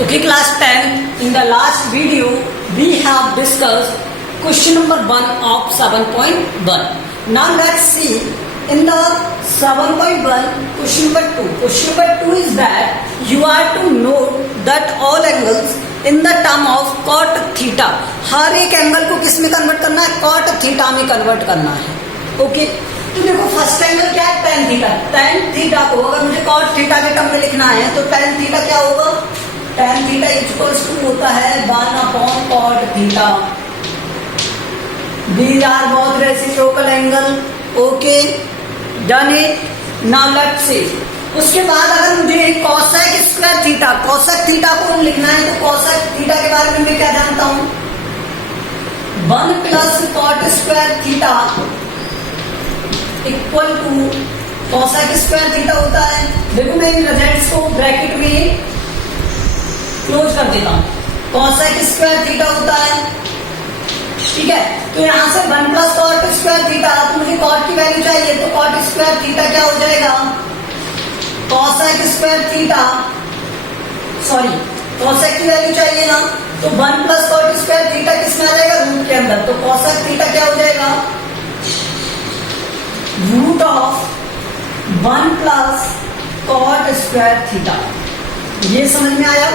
Okay, class 10. In the last video, we have discussed question number 1 of 7.1. Now let's see in the 7.1 question number 2. Question number 2 is that you are to note that all angles in the term of cot theta. हर एक angle को किस में convert करना है? cot theta में convert करना है. Okay तो देखो फर्स्ट एंगल क्या है? tan theta. tan थीटा को अगर मुझे cot थीटा के टर्म में लिखना है तो tan थीटा क्या होगा? tan थीटा इक्वल्स टू होता है 1 upon cot theta. These are both reciprocal angle. Okay done it. Now let's see. उसके बाद अगर मुझे cosec square theta, cosec theta को लिखना है तो cosec थीटा के बारे में मैं क्या जानता हूं? 1 plus cot square theta equal to cosec square theta होता है. देखो मैं इन रिजल्ट्स को ब्रैकेट में क्लोज कर देता हूं. cosec स्क्वायर थीटा होता है, ठीक है. तो यहां से 1 प्लस cot स्क्वायर थीटा, तो मुझे cot की वैल्यू चाहिए तो cot स्क्वायर थीटा क्या हो जाएगा? cosec square theta, sorry cosec की वैल्यू चाहिए ना, तो 1 प्लस cot स्क्वायर थीटा किसमें आ जाएगा? रूट के अंदर. तो cosec थीटा क्या हो जाएगा? Root of 1 plus cot square theta. ये समझ में आया?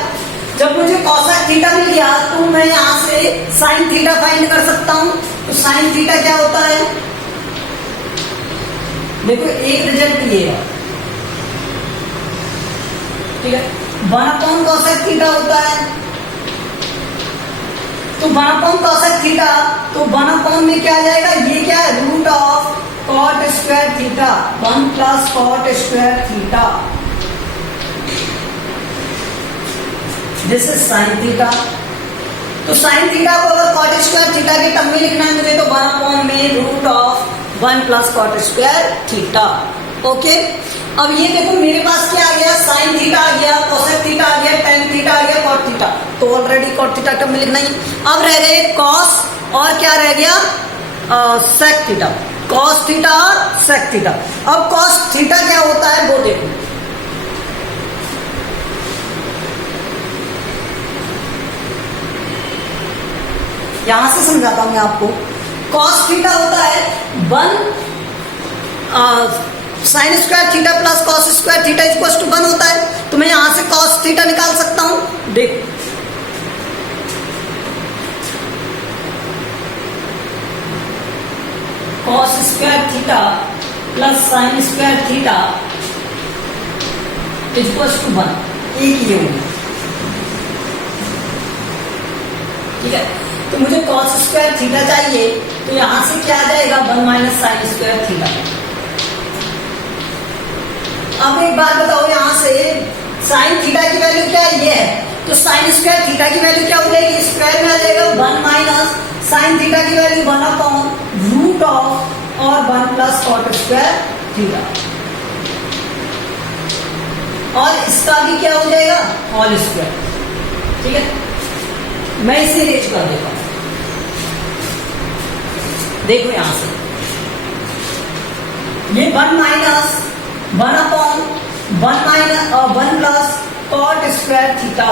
जब मुझे cosec थीटा मिल गया तो मैं यहां से sin थीटा फाइंड कर सकता हूं. तो sin थीटा क्या होता है? देखो एक रिजल्ट ये है, ठीक है. 1 अपॉन cosec थीटा होता है, तो 1 अपॉन cosec थीटा, तो 1 अपॉन में क्या आ जाएगा? ये क्या है? Root of cot square theta. 1 plus cot square theta. This is sin theta. तो sin थीटा को अगर cot स्क्वायर थीटा के टर्म में लिखना है मुझे तो 1 अपॉन में root of 1 plus cot square theta. Okay अब ये देखो मेरे पास क्या आ गया? sin थीटा आ गया, cosec थीटा आ गया, tan थीटा आ गया, cot थीटा. तो ऑलरेडी cot थीटा टर्म में लिखना ही. अब रह गए cos और क्या रह गया? sec theta. cos थीटा और sec थीटा. अब cos थीटा क्या होता है वो देखो. यहां से समझाता हूं मैं आपको. cos थीटा होता है 1 sin square theta plus cos square theta equals to 1 होता है. तो मैं यहां से cos थीटा निकाल सकता हूं. देखो cos square theta plus sin square theta equals to 1. एक ये होगा, ठीक है. तो मुझे cos स्क्वायर थीटा चाहिए तो यहां से क्या आ जाएगा? 1 माइनस sin स्क्वायर थीटा. अब एक बात बताओ, यहां से sin थीटा की वैल्यू क्या है? ये है. तो sin स्क्वायर थीटा की वैल्यू क्या हो जाएगी? स्क्वायर में आ जाएगा 1 माइनस sin थीटा की वैल्यू 1 अपॉन रूट ऑफ और 1 प्लस cot स्क्वायर थीटा. और इसका भी क्या हो जाएगा? Whole square. ठीक है, मैं इसे रेज कर देता हूं. देखो यहां से ये 1 minus 1 upon 1 minus 1 plus cot square theta,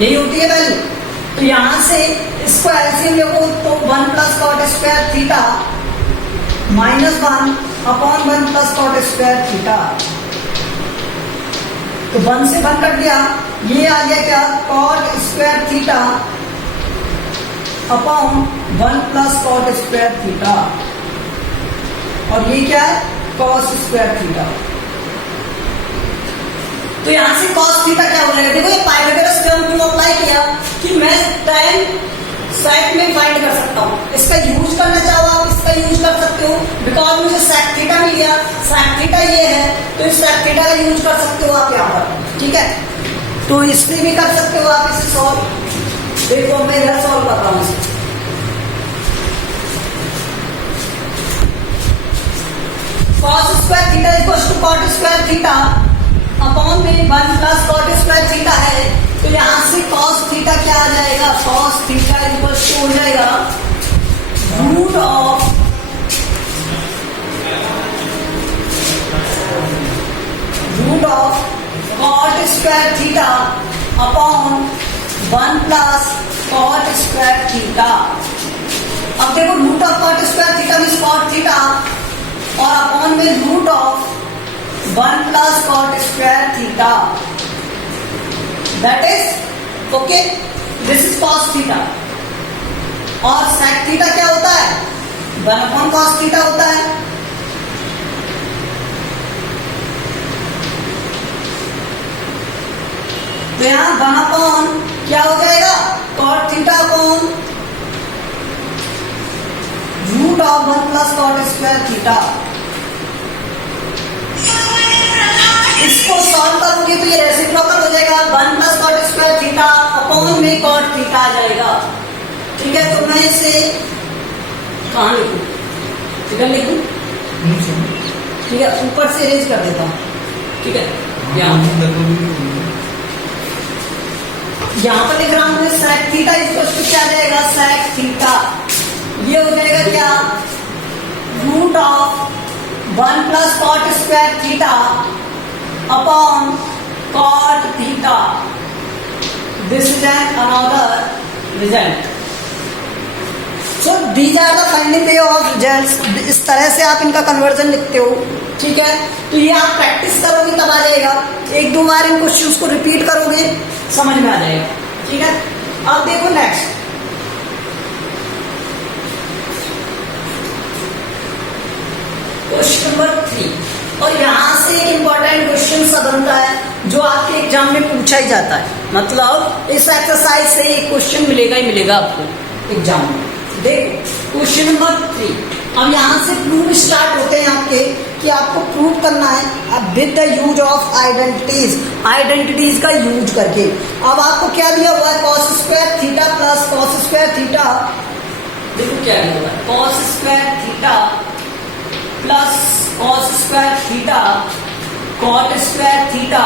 यही होती है वैल्यू. तो यहां से इसको एलसीएम देखो तो 1 plus cot square theta minus 1 upon 1 plus cot square theta. तो 1 से 1 कट गया. ये आ गया क्या? cot square theta upon 1 plus cot square theta. और ये क्या है? cos square theta. तो यहां से cos थीटा क्या हो जाएगा? देखो ये पाइथागोरस थ्योरम क्यों अप्लाई किया कि मैं tan sec में फाइंड कर सकता हूं. इसका यूज करना चाहो आप इसका यूज कर सकते हो. बिकॉज मुझे sec थीटा मिल गया. sec थीटा ये है तो इस sec थीटा का यूज कर सकते हो आप यहां पर. ठीक है, तो इसमें भी कर सकते हो आप इसे सॉल्व. देखो मैं इधर सॉल्व करता हूं इसे. cos square theta equals to cot square theta upon में 1 प्लस cot स्क्वायर थीटा है. तो यहां से cos थीटा क्या आ जाएगा? cos थीटा इक्वल्स टू हो जाएगा root of cot square theta upon 1 plus cot square theta. अब देखो root of cot square theta means cot theta और अपॉन में root of 1 plus cot square theta, that is okay, this is cos theta. और sec theta क्या होता है? 1 upon cos theta होता है। तो यहां 1 अपॉन क्या हो जाएगा? Cot theta upon root of 1 plus cot square theta. इसको सॉल्व करोगे तो ये रेसिप्रोकल हो जाएगा, 1 plus cot square theta upon में कॉट थीटा आ जाएगा। ठीक है, तो मैं इसे कहाँ लिखूं? इधर लिखूं? ठीक है, ऊपर से इरेज कर देता हूं। ठीक है, यहाँ पर लिख रहा हूं मैं सेक थीटा इक्वल टू क्या जाएगा? सेक थीटा ये हो जाएगा क्या? Root of 1 plus cot square theta upon cot theta. This is an another result. So these are the final way of results. इस तरह से आप इनका कन्वर्जन लिखते हो। ठीक है, तो ये आप प्रैक्टिस करोगे तब आ जाएगा। 1-2 बार इन क्वेश्चंस को रिपीट करोगे समझ में आ जाएगा। ठीक है, अब देखो नेक्स्ट क्वेश्चन नंबर 3। और यहां से एक इंपॉर्टेंट क्वेश्चन सा बनता है जो आपके एग्जाम में पूछा ही जाता है। मतलब इस एक्सरसाइज से एक क्वेश्चन मिलेगा ही मिलेगा आपको एग्जाम में। देखो क्वेश्चन नंबर 3। अब यहाँ से प्रूफ स्टार्ट होते हैं आपके कि आपको प्रूव करना है with the use of identities का यूज करके। अब आपको क्या दिया हुआ है? Cos square theta plus cos square theta. देखो क्या दिया हुआ है? Cos square theta plus cos square theta cot square theta.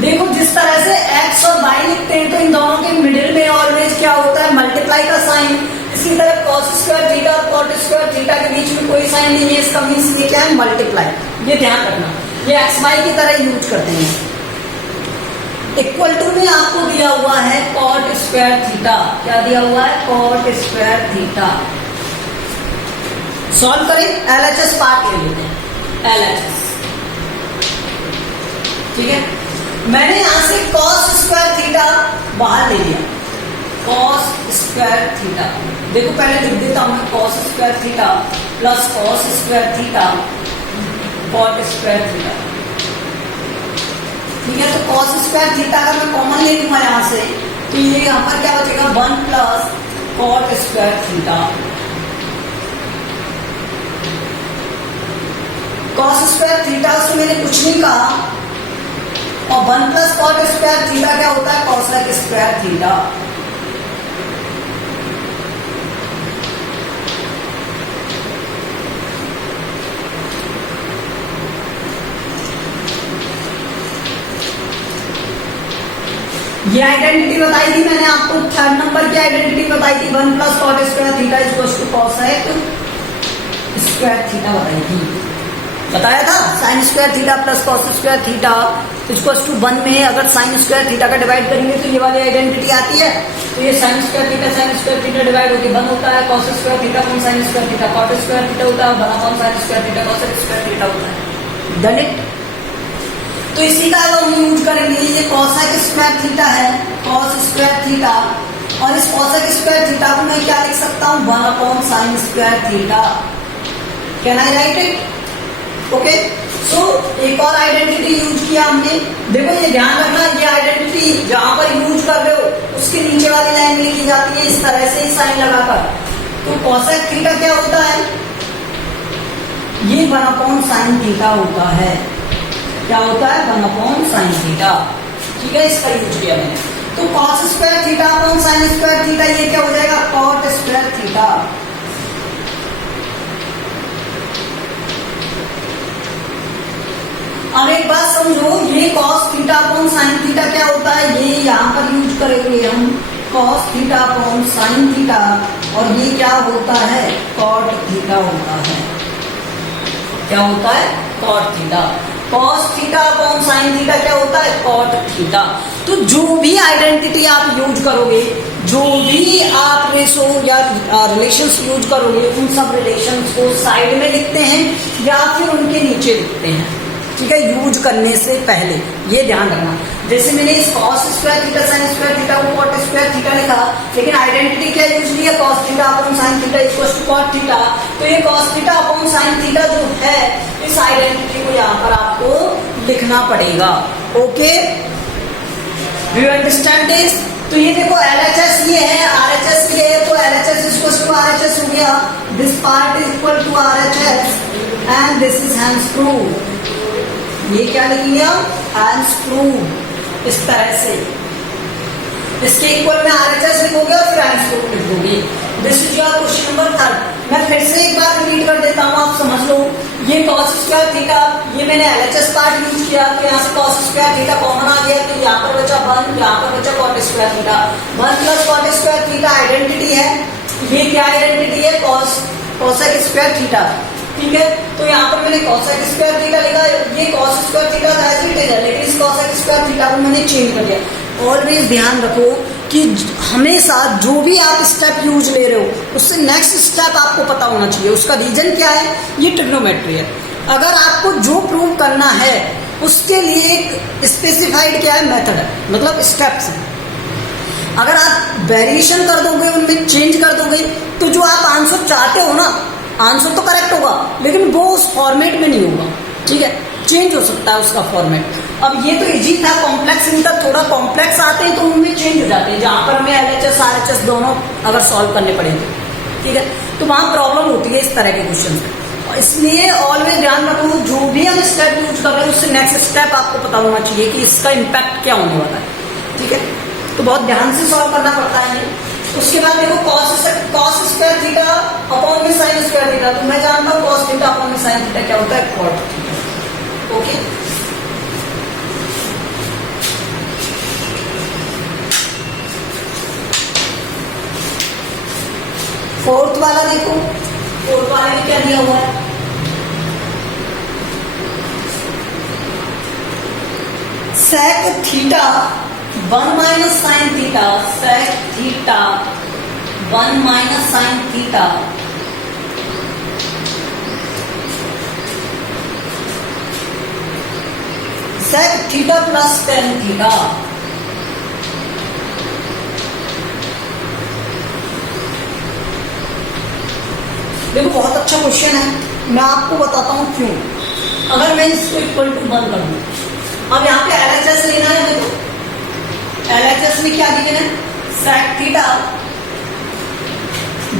देखो जिस तरह से x और y लिखते हैं तो इन दोनों के मिडिल में ऑलवेज क्या होता है? मल्टीप्लाई का साइन। इसी तरह cos स्क्वायर थीटा और cot स्क्वायर थीटा के बीच में कोई साइन नहीं है, इसका मीन्स ये क्या है? मल्टीप्लाई। ये ध्यान रखना, ये एक्स वाई की तरह यूज करते हैं। इक्वल टू में आपको दिया हुआ है cot स्क्वायर थीटा। क्या दिया हुआ है? cot square theta. सॉल्व करें, LHS पार्ट ले लेते हैं। LHS ठीक है, मैंने यहां से cos स्क्वायर थीटा बाहर ले लिया। cos स्क्वायर थीटा, देखो पहले लिख देता हूं मैं cos square theta plus cos square theta cot square theta. ठीक है, तो cos स्क्वायर थीटा का मैं कॉमन ले लूंगा यहां से, तो ये यहां पर क्या बचेगा? 1 plus cot square theta. cos square theta से मैंने कुछ नहीं कहा, और 1 प्लस कॉट स्क्वायर थीटा क्या होता है? Cosec square theta. ये आइडेंटिटी बताई थी मैंने आपको, 3rd नंबर की आइडेंटिटी बताई थी। 1 plus cot square theta equals to cosec square theta बताई थी, बताया था। Sine square theta plus cos square theta equals to 1 में अगर साइन स्क्वायर थीटा का डिवाइड करेंगे तो ये वाली आइडेंटिटी आती है। तो ये साइन स्क्वायर थीटा डिवाइड होकर 1 होता है। कॉस स्क्वायर थीटा कौन? Sine square theta cot square theta होता है। 1 upon sine square theta cosec square theta होता है। Done it. तो इसी का हम यूज करेंगे। ये कॉसेक स्क्वायर थीटा है, कॉस स्क्वायर थीटा, और इस कॉसेक स्क्वायर थीटा को मैं क्या लिख सकता हूँ? 1 upon sine square theta. Can I write it? Okay, so एक और आइडेंटिटी यूज किया हमने। देखो ये ध्यान रखना, ये आइडेंटिटी जहां पर यूज कर रहे हो उसके नीचे वाली लाइन में लिखी जाती है इस तरह से साइन लगाकर। तो कॉसेक थीटा क्या होता है? ये 1 अपॉन साइन थीटा होता है। क्या होता है? 1 अपॉन साइन थीटा। ठीक है, इसका यूज किया मैंने। तो cos square theta upon sine square theta, ये क्या हो जाएगा? Cot square theta. अब एक बात समझो, ये cos theta upon sine theta क्या होता है? ये यहाँ पर यूज करेंगे हम cos theta upon sine theta, और ये क्या होता है? cot थीटा होता है। क्या होता है? cot theta. Cos theta upon sine theta क्या होता है, कॉट थीटा। तो जो भी आइडेंटिटी आप यूज करोगे, जो भी आप रेशो या रिलेशंस यूज करोगे, उन सब रिलेशंस को साइड में लिखते हैं या फिर उनके नीचे लिखते हैं, ठीक है, यूज करने से पहले ये ध्यान रखना। जैसे मैंने इस cos square theta sine square theta को कॉट स्क्वायर थीटा लिखा, लेकिन आइडेंटिटी क्या यूज की है, cos theta upon sine theta equals to cot theta. तो ये cos theta upon sine theta जो है, इस आइडेंटिटी को यहाँ पर आपको लिखना पड़ेगा। Okay, do you understand this? तो ये देखो LHS ये है, RHS ये है, तो LHS इक्वल्स टू RHS हो गया, this part is equal to RHS and this is hence prove. ये क्या लिखेंगे आप, हैंस प्रूव, इस तरह से इसके इक्वल में RHS लिखोगे और फिर हैंस प्रूव लिखोगे। This is your question number 3। मैं फिर से एक बार रिपीट कर देता हूँ, आप समझ लो। ये cos स्क्वायर थीटा, ये मैंने LHS पार्ट यूज किया, तो यहाँ से cos स्क्वायर थीटा कॉमन आ गया, तो यहाँ पर बचा 1, यहाँ पर बचा cot square theta. 1 plus cot square theta identity है, ये क्या आइडेंटिटी है, cosec स्क्वायर थीटा, ठीक है। तो यहाँ पर मैंने cosec स्क्वायर थीटा लिखा, ये cos square theta as it is है, लेकिन इस cosec स्क्वायर थीटा को मैंने चेंज कर दिया। ऑलवेज ध्यान रखो कि हमेशा जो भी आप स्टेप यूज ले रहे हो, उससे नेक्स्ट स्टेप आपको पता होना चाहिए। उसका रीजन क्या है, ये ट्रिग्नोमेट्री है। अगर आपको जो प्रूव करना है, उसके लिए एक स्पेसिफाइड क्या है, मेथड है, मतलब स्टेप्स है। अगर आप वेरिएशन कर दोगे, उनमें चेंज कर दोगे, तो जो आप आंसर चाहते हो ना, आंसर तो करेक्ट होगा, लेकिन वो उस फॉर्मेट में नहीं होगा, ठीक है, चेंज हो सकता है उसका फॉर्मेट। अब ये तो इजी था, कॉम्प्लेक्स इनका थोड़ा कॉम्प्लेक्स आते हैं तो उनमें चेंज हो जाते हैं, जहां पर हमें LHS RHS दोनों अगर सॉल्व करने पड़ेंगे, ठीक है, तो वहां प्रॉब्लम होती है इस तरह के क्वेश्चन। इसलिए ऑलवेज ध्यान रखो, जो भी हम स्टेप यूज कर रहे हैं, उससे नेक्स्ट स्टेप आपको पता होना चाहिए कि इसका इम्पैक्ट क्या होने वाला है, ठीक है। तो बहुत ध्यान से सॉल्व करना पड़ता है। उसके बाद देखो cos स्क्वायर थीटा अपॉन में साइन स्क्वायर थीटा, तो मैं जानता हूँ cos थीटा अपॉन में साइन थीटा क्या होता है, cot थीटा। ओके, फोर्थ वाला देखो, फोर्थ वाले में क्या दिया हुआ है, sec theta 1 minus sine theta, sec theta 1 minus sine theta sec theta plus tan theta. देखो बहुत अच्छा क्वेश्चन है, मैं आपको बताता हूं क्यों। अगर मैं इसको इक्वल टू 1 कर दूं, अब यहाँ पे LHS लेना है, देखो LHS में क्या गिवन है, sec theta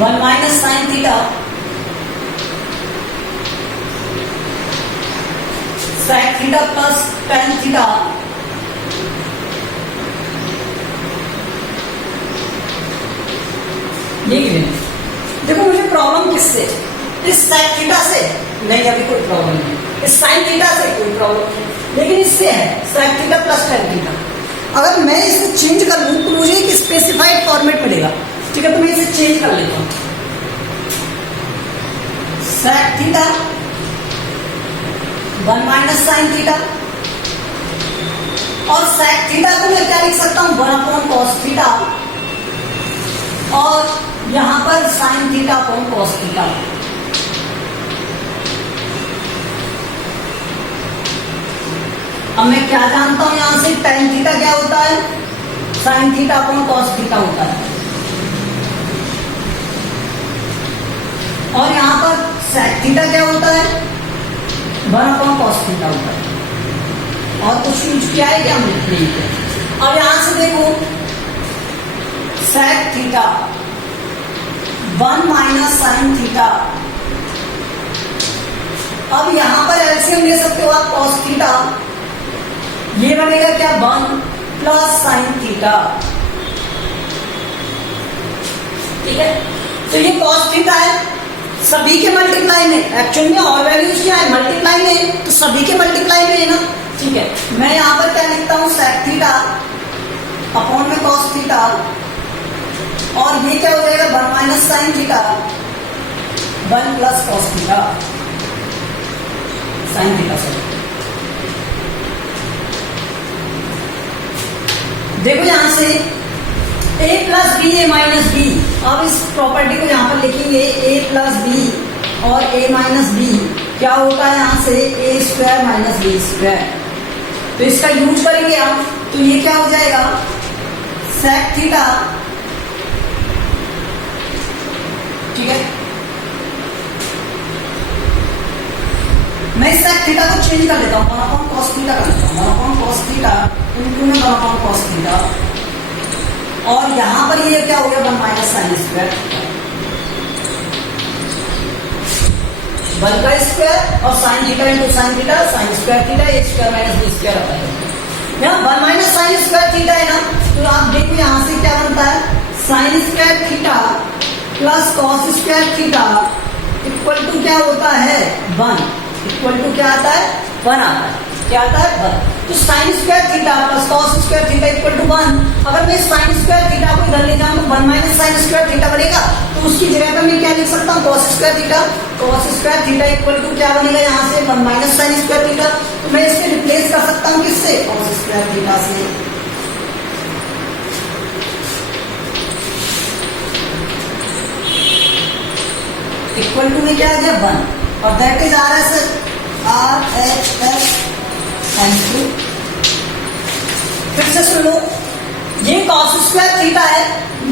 1 minus sine theta sec theta plus tan theta. ये गिवन है। देखो मुझे प्रॉब्लम किससे, इस sec थीटा से नहीं, अभी कोई प्रॉब्लम नहीं, इस sin थीटा से कोई प्रॉब्लम नहीं, लेकिन इससे है sec theta plus tan theta. अगर मैं इसे चेंज कर लूं तो मुझे एक स्पेसिफाइड फॉर्मेट मिलेगा, ठीक है, तो मैं इसे चेंज कर लेता हूं, sec theta 1 minus sine theta, और sec थीटा को मैं क्या लिख सकता हूं, 1 अपॉन cos थीटा, और यहां पर sine theta upon cos theta. अब मैं क्या जानता हूं यहां से, tan थीटा क्या होता है, sine theta upon cos theta होता है, और यहां पर sec थीटा क्या होता है, 1 अपॉन cos थीटा होता है। और कुछ यूज किया है क्या, हम लिख लेंगे। अब यहां से देखो sec theta 1 minus sine theta, अब यहां पर एलसीएम ले सकते हो आप cos थीटा, ये बनेगा क्या, 1 प्लस साइन थीटा, ठीक है। तो ये cos थीटा है, सभी के मल्टीप्लाई में, एक्चुअल में और वैल्यूज क्या है, मल्टीप्लाई में, तो सभी के मल्टीप्लाई में है ना, ठीक है। मैं यहां पर क्या लिखता हूं, sec थीटा अपॉन में cos थीटा, और ये क्या हो जाएगा, 1 minus sine theta 1 plus cos theta, sine theta से, देखो यहां से a plus B A minus B, अब इस प्रॉपर्टी को यहाँ पर लिखेंगे a प्लस बी और a माइनस बी क्या होता है यहाँ से a square minus B square. तो इसका यूज करेंगे आप, तो ये क्या हो जाएगा सेक थीटा, ठीक है। मैं इस सेक थीटा को चेंज कर लेता हूँ, 1 अपॉन कॉस थीटा कर लेता हूँ, 1 अपॉन कॉस थीटा इनटू में 1 अपॉन कॉस थीटा, और यहां पर ये क्या हो गया 1 माइनस साइन स्क्वायर, 1 का स्क्वायर और sine theta into sine theta, sine square theta, A square minus B square आता है। यहाँ 1 माइनस साइन स्क्वायर थीटा है ना, तो आप देखो यहां से क्या बनता है sine square theta plus cos square theta equal to क्या होता है 1, इक्वल टू क्या आता है 1 आता है, क्या आता है 1। तो sine square theta plus cos square theta equal to 1। अगर मैं साइन स्क्वायर थीटा को इधर ले जाऊं तो 1 माइनस साइन स्क्वायर थीटा बनेगा, तो उसकी जगह पर मैं क्या लिख सकता हूँ cos square theta, cos square theta equal to क्या बनेगा यहाँ से 1 माइनस साइन स्क्वायर थीटा। तो मैं इससे रिप्लेस कर सकता हूँ किससे कॉस स्क्वायर थीटा से। इक्वल टू में क्या आ गया 1 और that is R S R H S. Thank you. फिर से सुन लो, ये कॉस स्क्वायर थीटा है,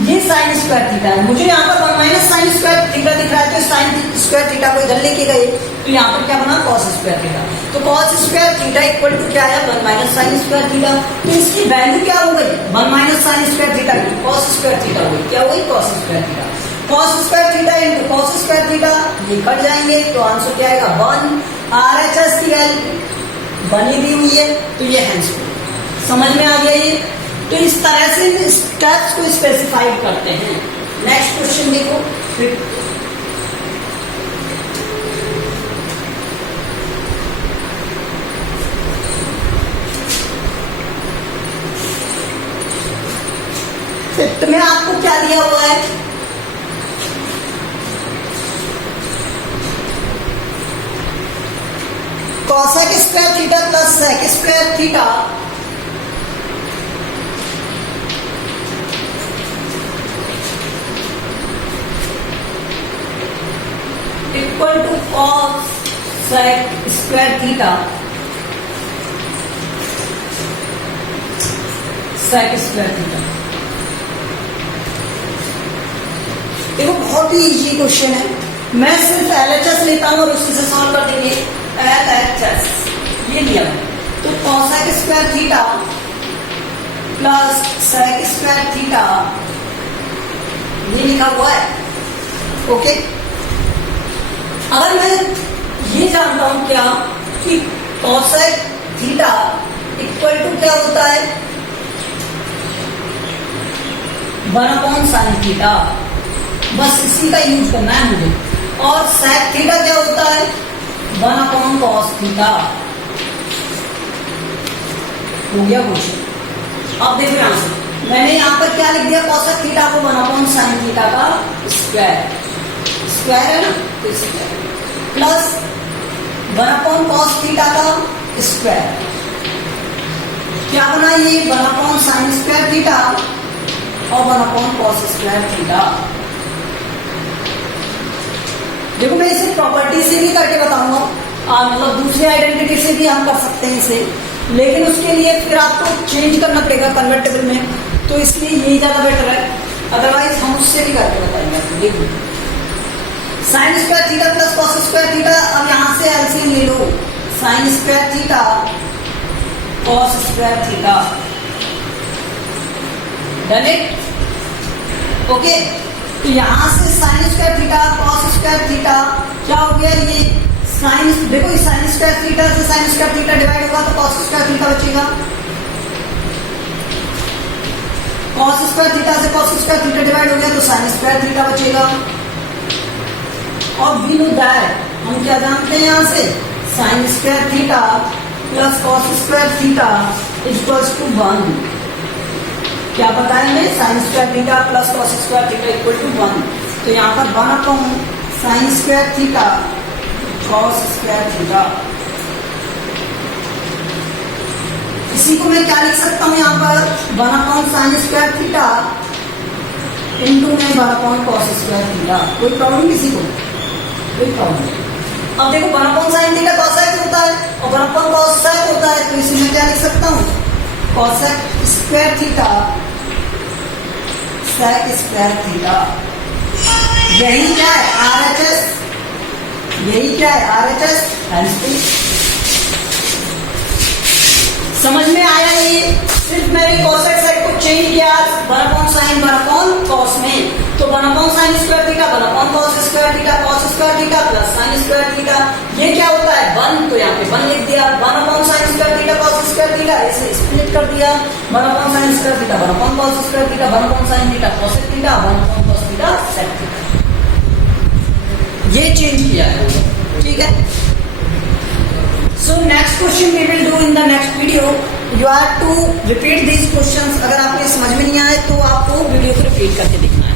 ये साइन स्क्वायर थीटा है। मुझे यहाँ पर 1 माइनस साइन स्क्वायर थीटा दिख रहा है, तो साइन स्क्वायर थीटा को इधर लेके गए तो यहाँ पर क्या बना कॉस स्क्वायर थीटा। तो cos square theta equal to क्या है 1 माइनस साइन स्क्वायर थीटा। तो इसकी वैल्यू क्या हो गई 1 माइनस साइन स्क्वायर थीटा की कॉस स्क्वायर थीटा हो गई, क्या हो गई cos square theta. Cos square theta into cos square theta, ये कट जाएंगे तो आंसर क्या आएगा 1। आर एच एस की वैल्यू बनी दी हुई है, तो ये हैंस समझ में आ गया ये। तो इस तरह से स्टेप्स को स्पेसिफाइड करते हैं। नेक्स्ट क्वेश्चन देखो, फिफ्थ में आपको क्या दिया हुआ है cosec square theta plus sec square theta equal to cosec square theta sec square theta. देखो बहुत ही इजी क्वेश्चन है, मैं सिर्फ एलएचएस लेता हूं और उसी से सॉल्व कर देंगे। एलएचएस ये लिया, तो cosec square theta plus sec square theta ये लिखा हुआ है, ओके। अगर मैं ये जानता हूं क्या कि कॉसेक थीटा इक्वल टू क्या होता है 1 अपॉन साइन थीटा, बस इसी का यूज करना है मुझे। और सेक थीटा क्या होता है 1 अपॉन कॉस थीटा। हो गया क्वेश्चन। अब देखो यहां से मैंने यहां पर क्या लिख दिया कॉसेक थीटा को 1 अपॉन साइन थीटा का स्क्वायर, स्क्वायर है ना, तो square plus 1 upon cos theta का स्क्वायर, क्या बना ये 1 अपॉन साइन स्क्वायर थीटा और 1 अपॉन कॉस स्क्वायर थीटा। देखो मैं इसे प्रॉपर्टी से भी करके बताऊंगा, मतलब दूसरी आइडेंटिटी से भी हम कर सकते हैं इसे, लेकिन उसके लिए फिर आपको चेंज करना पड़ेगा कन्वर्टेबल में, तो इसलिए यही ज्यादा बेटर है। अदरवाइज हम उससे भी करके बताएंगे। देखो sine square theta plus cos square theta, अब यहां से एलसीएम ले लो, sine square theta cos square theta, done it, okay. तो यहां से sine square theta cos square theta क्या हो गया ये साइन, देखो इस साइन स्क्वायर थीटा से साइन स्क्वायर थीटा डिवाइड होगा तो कॉस स्क्वायर थीटा बचेगा, कॉस स्क्वायर थीटा से कॉस स्क्वायर थीटा डिवाइड हो गया तो साइन स्क्वायर थीटा बचेगा। और वी नो दैट, हम क्या जानते हैं यहां से sine square theta plus cos square theta equals to 1। क्या पता है हमें sine square theta plus cos square theta equal to 1। तो यहाँ पर 1 upon sine square theta cos square theta. इसी को मैं क्या लिख सकता हूँ यहाँ पर 1/sin² थीटा इंटू में 1/cos² थीटा। कोई प्रॉब्लम किसी को? कोई प्रॉब्लम नहीं। अब देखो 1/sin थीटा cosec होता है और 1/cosec होता है, तो इसी में क्या लिख सकता हूँ cosec² थीटा sec² थीटा। यही क्या है RHS, यही क्या है RHS। समझ में आया? ये सिर्फ मैंने cosec sec को चेंज किया 1/sin 1/cos में, तो 1/sin² theta 1/cos² theta cos² theta plus sin² theta, ये क्या होता है 1, तो यहाँ पे 1 लिख दिया। 1/sin² थीटा cos² थीटा इसे स्प्लिट कर दिया 1/sin² theta 1/cos² theta 1/sin theta cosec theta 1/cos theta sec theta, ये चेंज किया है। ठीक है। So next question we will do in the next video. You have to repeat these questions. अगर आपको समझ में नहीं आए तो आपको वीडियो को रिपीट करके देखना है।